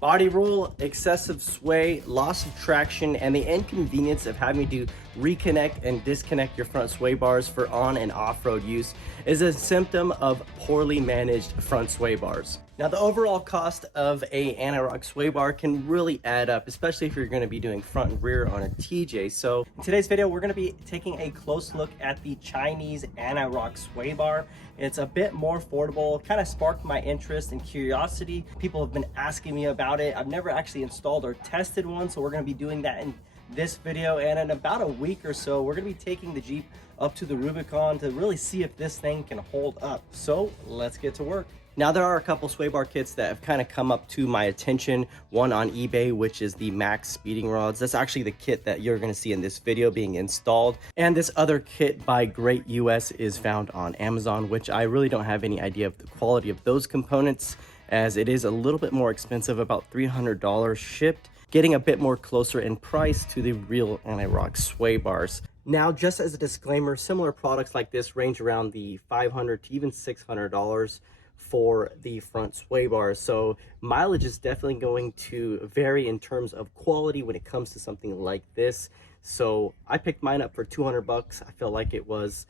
Body roll, excessive sway, loss of traction, and the inconvenience of having to reconnect and disconnect your front sway bars for on and off-road use is a symptom of poorly managed front sway bars. Now, the overall cost of a Antirock sway bar can really add up, especially if you're going to be doing front and rear on a TJ. So in today's video, we're going to be taking a close look at the Chinese Antirock sway bar. It's a bit more affordable, kind of sparked my interest and curiosity. People have been asking me about it. I've never actually installed or tested one, so we're going to be doing that in this video. And in about a week or so, we're going to be taking the Jeep up to the Rubicon to really see if this thing can hold up. So let's get to work. Now, there are a couple sway bar kits that have kind of come up to my attention. One on eBay, which is the Max speeding rods. That's actually the kit that you're going to see in this video being installed. And this other kit by Great US is found on Amazon, which I really don't have any idea of the quality of those components, as it is a little bit more expensive, about $300 shipped, getting a bit more closer in price to the real Antirock sway bars. Now, just as a disclaimer, similar products like this range around the $500 to even $600 for the front sway bars. So mileage is definitely going to vary in terms of quality when it comes to something like this. So I picked mine up for 200 bucks. I feel like it was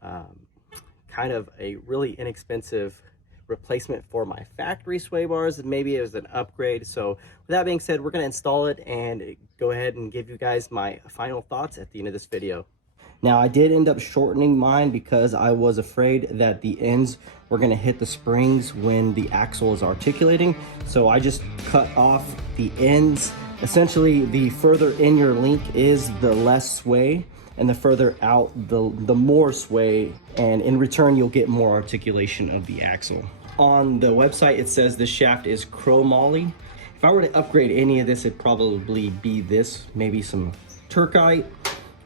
kind of a really inexpensive replacement for my factory sway bars. Maybe it was an upgrade. So with that being said, we're going to install it and go ahead and give you guys my final thoughts at the end of this video. Now, I did end up shortening mine because I was afraid that the ends were going to hit the springs when the axle is articulating. So I just cut off the ends. Essentially, the further in your link is, the less sway, and the further out, the more sway. And in return, you'll get more articulation of the axle. On the website, it says this shaft is chromoly. If I were to upgrade any of this, it'd probably be this, maybe some turkite,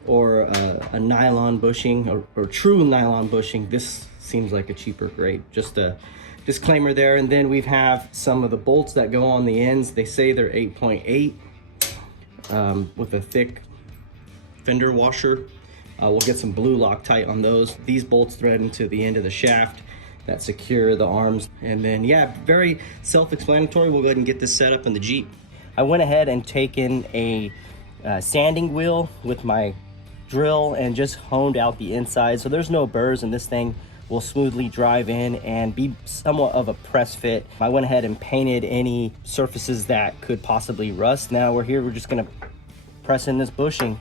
or a nylon bushing, or true nylon bushing. This seems like a cheaper grade. Just a disclaimer there. And then we have some of the bolts that go on the ends. They say they're 8.8 with a thick fender washer. We'll get some blue Loctite on those. These bolts thread into the end of the shaft that secure the arms. And then, yeah, very self-explanatory. We'll go ahead and get this set up in the Jeep. I went ahead and taken a sanding wheel with my drill and just honed out the inside so there's no burrs, and this thing will smoothly drive in and be somewhat of a press fit. I went ahead and painted any surfaces that could possibly rust. Now we're just gonna press in this bushing.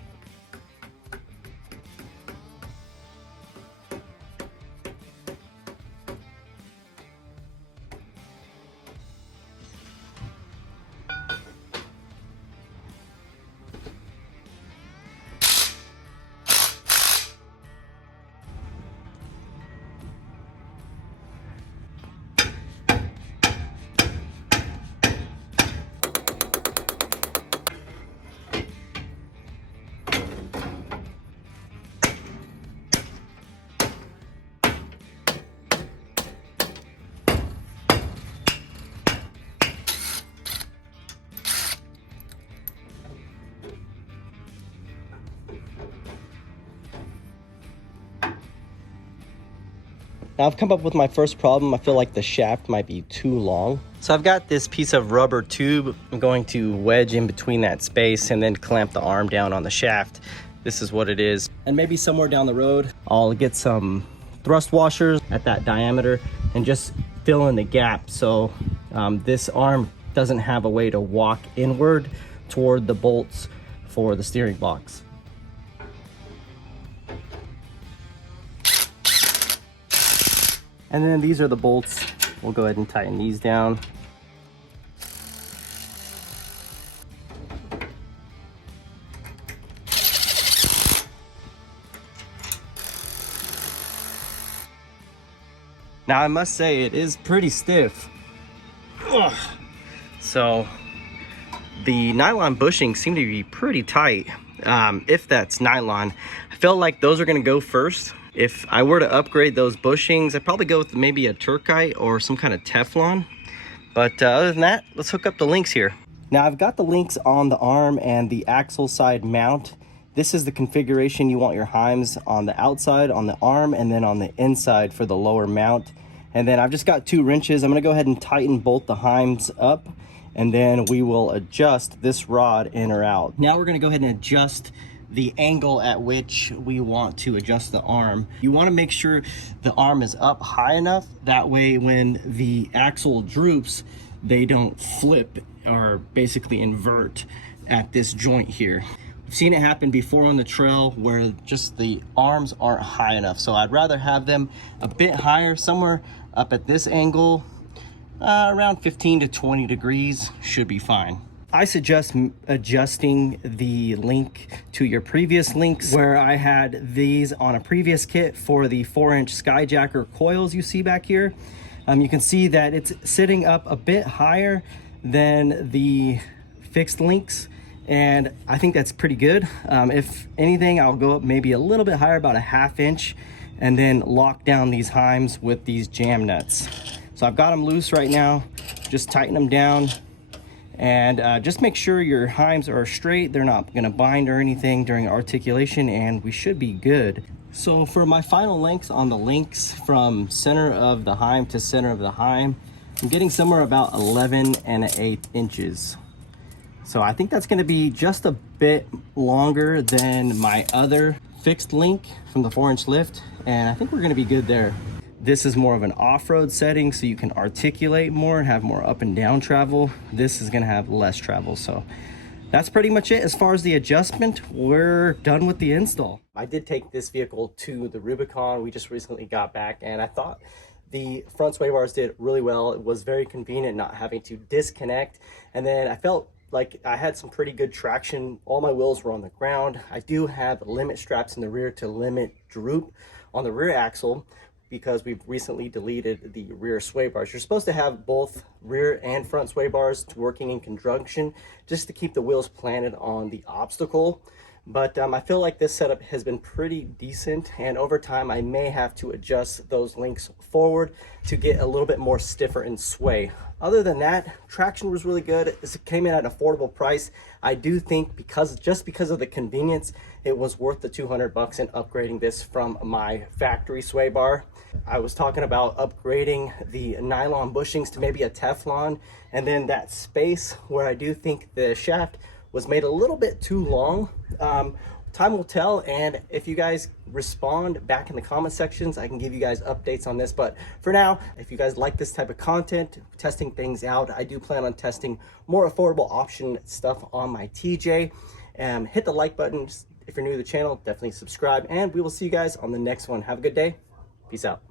Now, I've come up with my first problem. I feel like the shaft might be too long. So I've got this piece of rubber tube. I'm going to wedge in between that space and then clamp the arm down on the shaft. This is what it is. And maybe somewhere down the road, I'll get some thrust washers at that diameter and just fill in the gap so this arm doesn't have a way to walk inward toward the bolts for the steering box. And then these are the bolts. We'll go ahead and tighten these down. Now, I must say it is pretty stiff. Ugh. So the nylon bushings seem to be pretty tight. If that's nylon, I feel like those are gonna go first. If I were to upgrade those bushings, I'd probably go with maybe a turkite or some kind of Teflon. But other than that, let's hook up the links here. Now, I've got the links on the arm and the axle side mount. This is the configuration you want your heims on the outside, on the arm, and then on the inside for the lower mount. And then I've just got 2 wrenches. I'm gonna go ahead and tighten both the heims up and then we will adjust this rod in or out. Now we're gonna go ahead and adjust the angle at which we want to adjust the arm. You want to make sure the arm is up high enough, that way when the axle droops, they don't flip or basically invert at this joint here. I've seen it happen before on the trail where just the arms aren't high enough. So I'd rather have them a bit higher, somewhere up at this angle, around 15 to 20 degrees should be fine. I suggest adjusting the link to your previous links, where I had these on a previous kit for the 4-inch Skyjacker coils you see back here. You can see that it's sitting up a bit higher than the fixed links, and I think that's pretty good. If anything, I'll go up maybe a little bit higher, about a 1/2 inch, and then lock down these heims with these jam nuts. So I've got them loose right now, just tighten them down. And just make sure your heims are straight, they're not gonna bind or anything during articulation, and we should be good. So for my final lengths on the links from center of the heim to center of the heim, I'm getting somewhere about 11 1/8 inches. So I think that's gonna be just a bit longer than my other fixed link from the 4-inch lift, and I think we're gonna be good there. This is more of an off-road setting, so you can articulate more and have more up and down travel. This is gonna have less travel. So that's pretty much it. As far as the adjustment, we're done with the install. I did take this vehicle to the Rubicon. We just recently got back, and I thought the front sway bars did really well. It was very convenient not having to disconnect. And then I felt like I had some pretty good traction. All my wheels were on the ground. I do have limit straps in the rear to limit droop on the rear axle, because we've recently deleted the rear sway bars. You're supposed to have both rear and front sway bars working in conjunction just to keep the wheels planted on the obstacle. But I feel like this setup has been pretty decent, and over time I may have to adjust those links forward to get a little bit more stiffer in sway. Other than that, traction was really good. It came in at an affordable price. I do think just because of the convenience, it was worth the $200 in upgrading this from my factory sway bar. I was talking about upgrading the nylon bushings to maybe a Teflon, and then that space where I do think the shaft was made a little bit too long. Time will tell, and if you guys respond back in the comment sections, I can give you guys updates on this. But for now, if you guys like this type of content, testing things out, I do plan on testing more affordable option stuff on my TJ. Hit the like button. If you're new to the channel, definitely subscribe, and we will see you guys on the next one. Have a good day. Peace out.